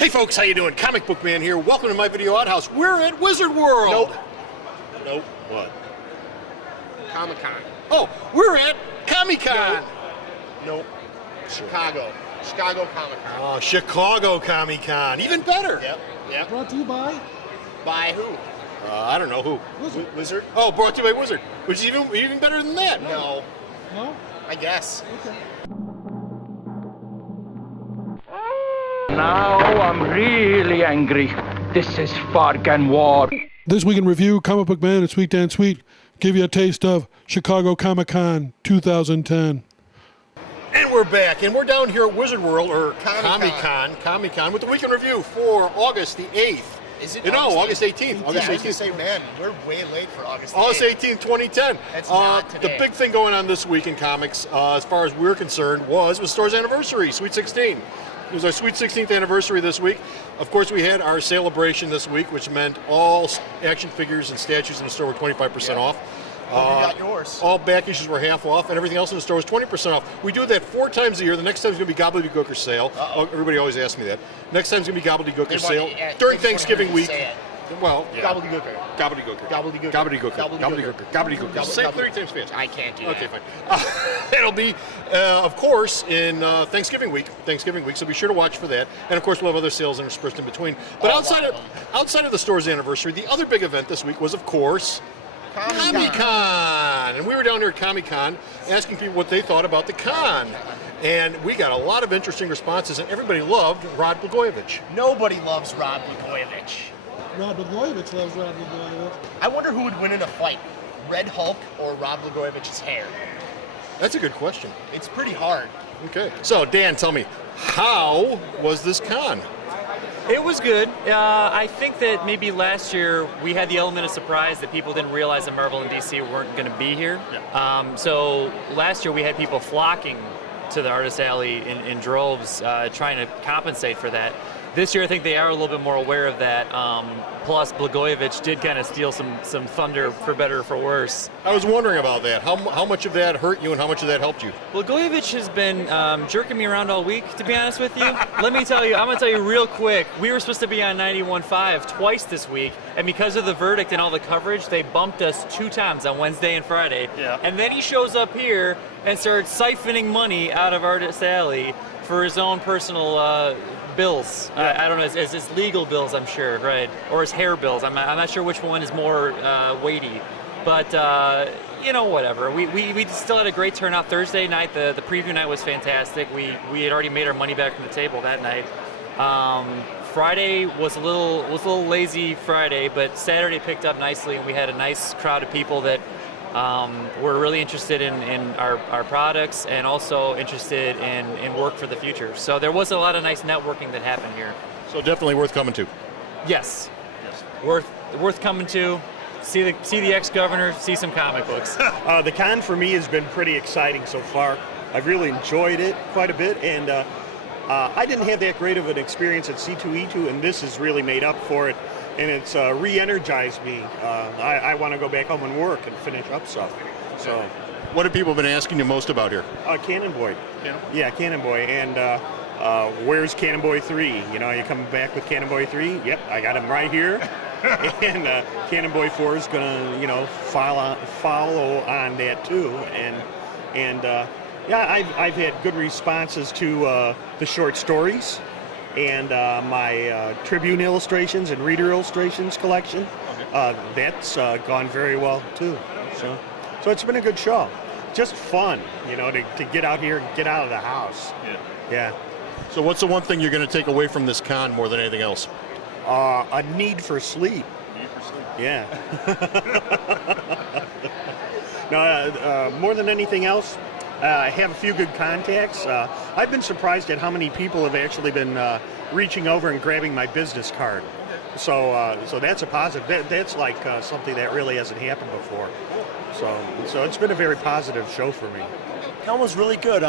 Hey folks, how you doing? Comic Book Man here. Welcome to my video outhouse. We're at Wizard World. Nope. What? Comic-Con. Oh, we're at Comic-Con. Nope. Chicago Comic-Con. Oh, Chicago Comic-Con. Even better. Yep. Brought to you by By who? I don't know who. Wizard? Oh, brought to you by Wizard, which is even better than that. No. No? I guess. Okay. Now I'm really angry. This is Fargan War. This week in review, Comic Book Man and Sweet Dan Sweet give you a taste of Chicago Comic-Con 2010. And we're back, and we're down here at Wizard World, or Comic-Con. Comic-Con, with the week in review for August the 8th. Is it No, August 18th. August I was 18th. gonna say, man, we're way late for August August 8th. 18, 2010. That's not The today. big thing going on this week in comics, as far as we're concerned, was the store's anniversary, Sweet 16. It was our Sweet 16th anniversary this week. Of course, we had our celebration this week, which meant all action figures and statues in the store were 25% off. You got yours. All back issues were half off, and everything else in the store was 20% off. We do that 4 times a year. The next time is going to be Gobbledygooker sale. Uh-oh. Everybody always asks me that. Next time is going to be Gobbledygooker They sale want- yeah, during they just Thanksgiving wanted to week. say it. Well, yeah. Gobbledygooker. Gobbledygooker. Gobbledygooker. Gobbledygooker. Gobbledygooker. Gobbledygooker. Say it 30 times fast. I can't do Okay, that. fine. It'll be, of course, in Thanksgiving week. So be sure to watch for that. And of course, we'll have other sales interspersed in between. But outside of the store's anniversary, the other big event this week was, of course, Comic-Con. And we were down here at Comic-Con asking people what they thought about the con. And we got a lot of interesting responses, and everybody loved Rod Blagojevich. Nobody loves Rod Blagojevich. Rod Blagojevich loves Rod Blagojevich. I wonder who would win in a fight, Red Hulk or Rod Blagojevich's hair. That's a good question. It's pretty hard. Okay. So, Dan, tell me, how was this con? It was good. I think that maybe last year we had the element of surprise that people didn't realize that Marvel and DC weren't going to be here. So last year we had people flocking to the Artist Alley in droves, trying to compensate for that. This year I think they are a little bit more aware of that. Plus Blagojevich did kind of steal some thunder, for better or for worse. I was wondering about that. How much of that hurt you and how much of that helped you? Blagojevich has been jerking me around all week, to be honest with you. Let me tell you, I'm going to tell you real quick, we were supposed to be on 91.5 twice this week, and because of the verdict and all the coverage, they bumped us 2 times on Wednesday and Friday. Yeah. And then he shows up here and starts siphoning money out of Artist Alley for his own personal bills. I don't know, it's legal bills, I'm sure, right? Or his hair bills. I'm not sure which one is more weighty. But, whatever. We still had a great turnout Thursday night. The preview night was fantastic. We had already made our money back from the table that night. Friday was a little lazy Friday, but Saturday picked up nicely, and we had a nice crowd of people that were really interested in our products and also interested in work for the future. So there was a lot of nice networking that happened here. So definitely worth coming to. Yes. Worth coming to. See the ex-governor, see some comic books. The con for me has been pretty exciting so far. I've really enjoyed it quite a bit, and I didn't have that great of an experience at C2E2, and this has really made up for it, and it's re-energized me. I want to go back home and work and finish up stuff. So, What have people been asking you most about here? Cannon Boy. Yeah, Cannon Boy, and where's Cannon Boy 3? You know, you coming back with Cannon Boy 3? Yep, I got him right here. And Cannon Boy 4 is gonna, follow on that too. And I've had good responses to the short stories and my Tribune illustrations and Reader illustrations collection. That's gone very well too. So it's been a good show. Just fun, to get out here and get out of the house. Yeah. So what's the one thing you're going to take away from this con more than anything else? A need for sleep. Yeah. No, more than anything else, I have a few good contacts. I've been surprised at how many people have actually been reaching over and grabbing my business card. So that's a positive. That's like something that really hasn't happened before. So it's been a very positive show for me. Con was really good.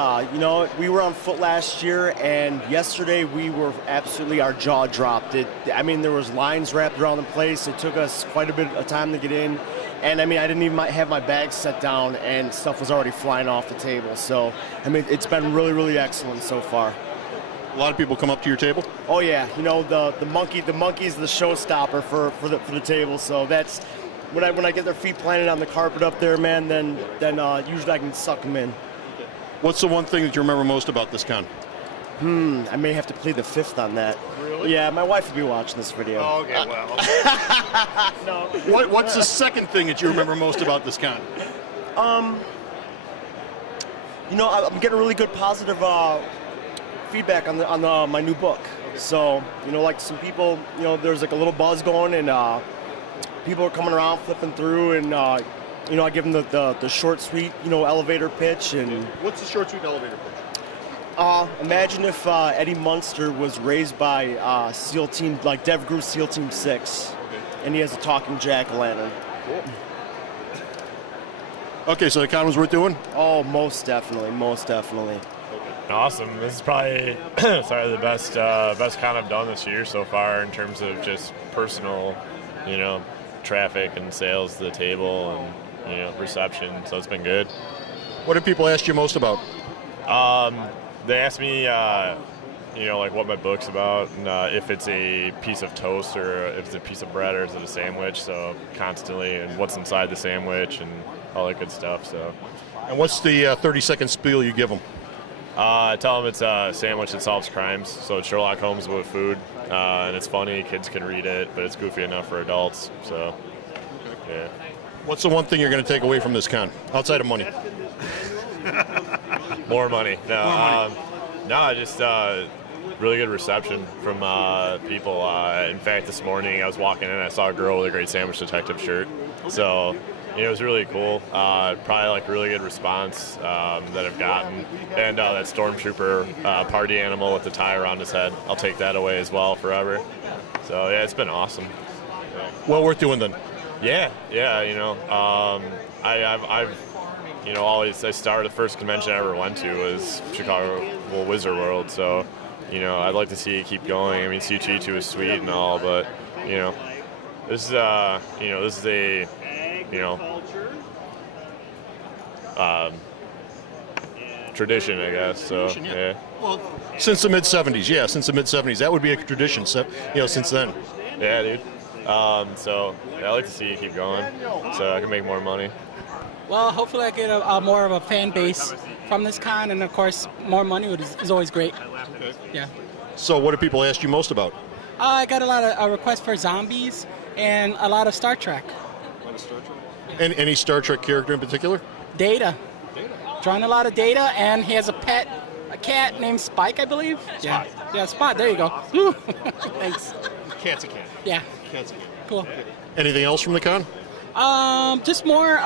We were on foot last year, and yesterday we were our jaw dropped. There was lines wrapped around the place. It took us quite a bit of time to get in, and I didn't even have my bags set down, and stuff was already flying off the table. So, it's been really, really excellent so far. A lot of people come up to your table. Oh yeah, you know the monkey's the showstopper for the table. So that's when I get their feet planted on the carpet up there, man. Then usually I can suck them in. What's the one thing that you remember most about this con? I may have to plead the fifth on that. Really? Yeah, my wife will be watching this video. Oh, okay, well. No. What's the second thing that you remember most about this con? You know, I'm getting really good positive feedback on my new book. So, you know, like some people, you know, there's like a little buzz going, and people are coming around, flipping through, and you know, I give them the short, sweet, you know, elevator pitch. And What's the short, sweet elevator pitch? imagine if Eddie Munster was raised by SEAL Team, like Dev Grew SEAL Team 6, and he has a talking jack-o'-lantern. Cool. Okay, so the con was worth doing? Oh, most definitely. Awesome. This is probably the best con I've done this year so far in terms of just personal, you know, traffic and sales to the table and, you know, reception. So it's been good. What did people ask you most about? They asked me, you know, like what my book's about, and if it's a piece of toast or if it's a piece of bread or is it a sandwich. So constantly, and what's inside the sandwich and all that good stuff. So. And what's the 30-second spiel you give them? I tell them it's a sandwich that solves crimes. So it's Sherlock Holmes with food, and it's funny. Kids can read it, but it's goofy enough for adults. So, yeah. What's the one thing you're going to take away from this con, outside of money? More money. No, just really good reception from people. In fact, this morning I was walking in, I saw a girl with a Great Sandwich Detective shirt. So, you know, it was really cool. Probably like a really good response that I've gotten. And that Stormtrooper party animal with the tie around his head. I'll take that away as well forever. So, yeah, it's been awesome. Well worth doing then. Yeah, you know. I've you know, I started the first convention I ever went to was Chicago Wizard World, so, you know, I'd like to see it keep going. I mean, C2 is sweet and all, but, you know, this is a, you know, tradition, I guess, so, yeah. Well, since the mid-'70s, that would be a tradition, so, you know, since then. Yeah, dude. So, yeah, I like to see it keep going, so I can make more money. Well, hopefully I get a more of a fan base from this con, and of course, more money is always great. Okay. Yeah. So what do people ask you most about? I got a lot of requests for zombies and a lot of Star Trek. And any Star Trek character in particular? Data. Drawing a lot of Data, and he has a cat named Spike, I believe. Spot. Yeah, Spot. There you go. Thanks. Cat's a cat. Yeah. Cat's a cat. Cool. Anything else from the con? Just more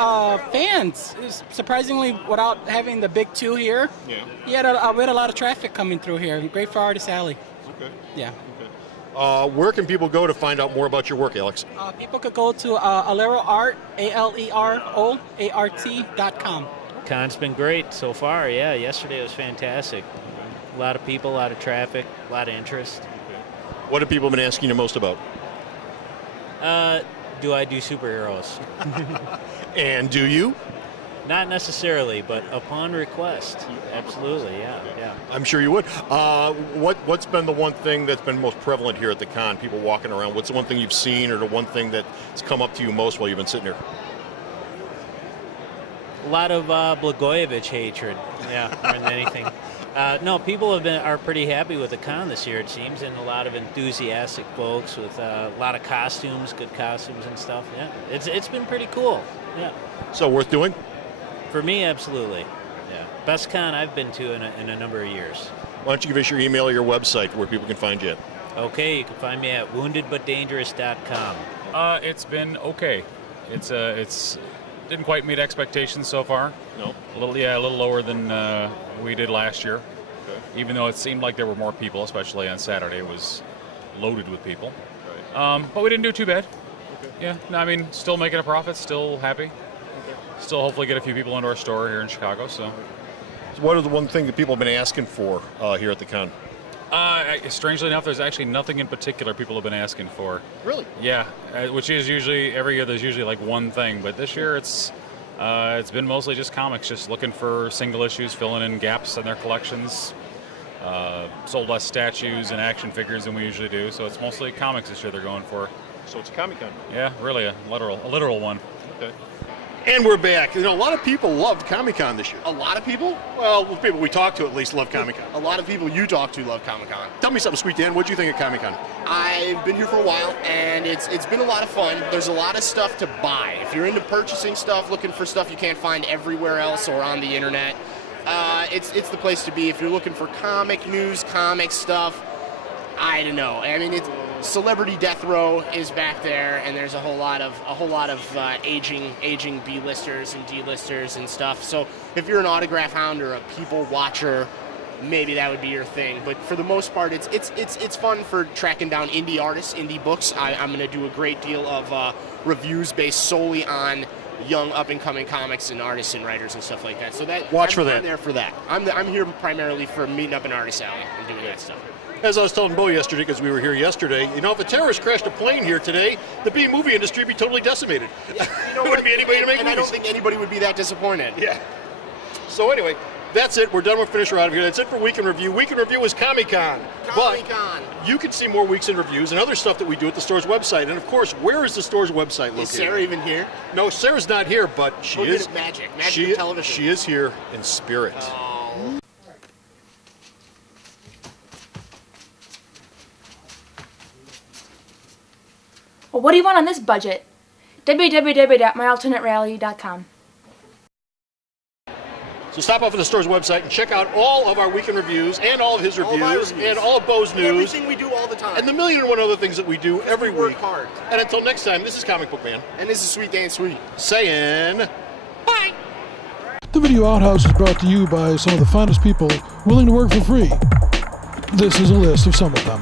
fans. Surprisingly, without having the big two here, Yeah. we had a lot of traffic coming through here. Great for Artist Alley. Okay. Yeah. Where can people go to find out more about your work, Alex? People could go to AleroArt, ALEROART.com. Con's been great so far. Yeah, yesterday was fantastic. A lot of people, a lot of traffic, a lot of interest. What have people been asking you most about? Do I do superheroes? And do you? Not necessarily, but upon request, absolutely. Yeah. I'm sure you would. What's been the one thing that's been most prevalent here at the con? People walking around. What's the one thing you've seen, or the one thing that's come up to you most while you've been sitting here? A lot of Blagojevich hatred. Yeah, more than anything. No, people are pretty happy with the con this year, it seems, and a lot of enthusiastic folks with a lot of costumes, good costumes and stuff. Yeah, it's been pretty cool. Yeah. So worth doing? For me, absolutely. Yeah, best con I've been to in a number of years. Why don't you give us your email or your website where people can find you at? Okay, you can find me at woundedbutdangerous.com. It's been okay. It's didn't quite meet expectations so far. No. A little lower than we did last year. Okay. Even though it seemed like there were more people, especially on Saturday, it was loaded with people. Right. But we didn't do too bad. Okay. Yeah. No, I mean, still making a profit, still happy. Okay. Still hopefully get a few people into our store here in Chicago. So what are the one thing that people have been asking for here at the con? Strangely enough, there's actually nothing in particular people have been asking for. Really? Yeah, which is usually, every year there's usually like one thing, but this year it's been mostly just comics, just looking for single issues, filling in gaps in their collections. Sold less statues and action figures than we usually do, so it's mostly comics this year they're going for. So it's a Comic-Con. Yeah, really, a literal one. Okay. And we're back. You know, a lot of people loved Comic-Con this year. A lot of people? Well, the people we talked to at least love Comic-Con. A lot of people you talk to love Comic-Con. Tell me something, Sweet Dan. What do you think of Comic-Con? I've been here for a while, and it's been a lot of fun. There's a lot of stuff to buy. If you're into purchasing stuff, looking for stuff you can't find everywhere else or on the internet, it's the place to be. If you're looking for comic news, comic stuff, I don't know. I mean, it's Celebrity Death Row is back there, and there's a whole lot of aging B-listers and D-listers and stuff. So if you're an autograph hound or a people watcher, maybe that would be your thing. But for the most part, it's fun for tracking down indie artists, indie books. I'm going to do a great deal of reviews based solely on young up-and-coming comics and artists and writers and stuff like that. So that I'm there for that. I'm here primarily for meeting up in Artist Alley and doing that stuff. As I was telling Bo yesterday, because we were here yesterday, you know, if a terrorist crashed a plane here today, the B movie industry would be totally decimated. Yeah, you know there wouldn't be anybody to make and movies. I don't think anybody would be that disappointed. Yeah. So anyway, that's it. We're done with Finish. We're out of here. That's it for Week in Review. Week in Review is Comic-Con. Comic-Con. But you can see more Weeks in Reviews and other stuff that we do at the store's website. And of course, where is the store's website located? Is Sarah even here? No, Sarah's not here, but she Look is. at Magic of television. She is here in spirit. Oh. Well, what do you want on this budget? www.myalternaterally.com. So stop off at the store's website and check out all of our weekend reviews and all of his reviews and all of Bo's news. Everything we do all the time. And the million and one other things that we do every we work week. hard. And until next time, this is Comic Book Man. And this is Sweet Dan Sweet. Saying bye. The Video Outhouse is brought to you by some of the finest people willing to work for free. This is a list of some of them.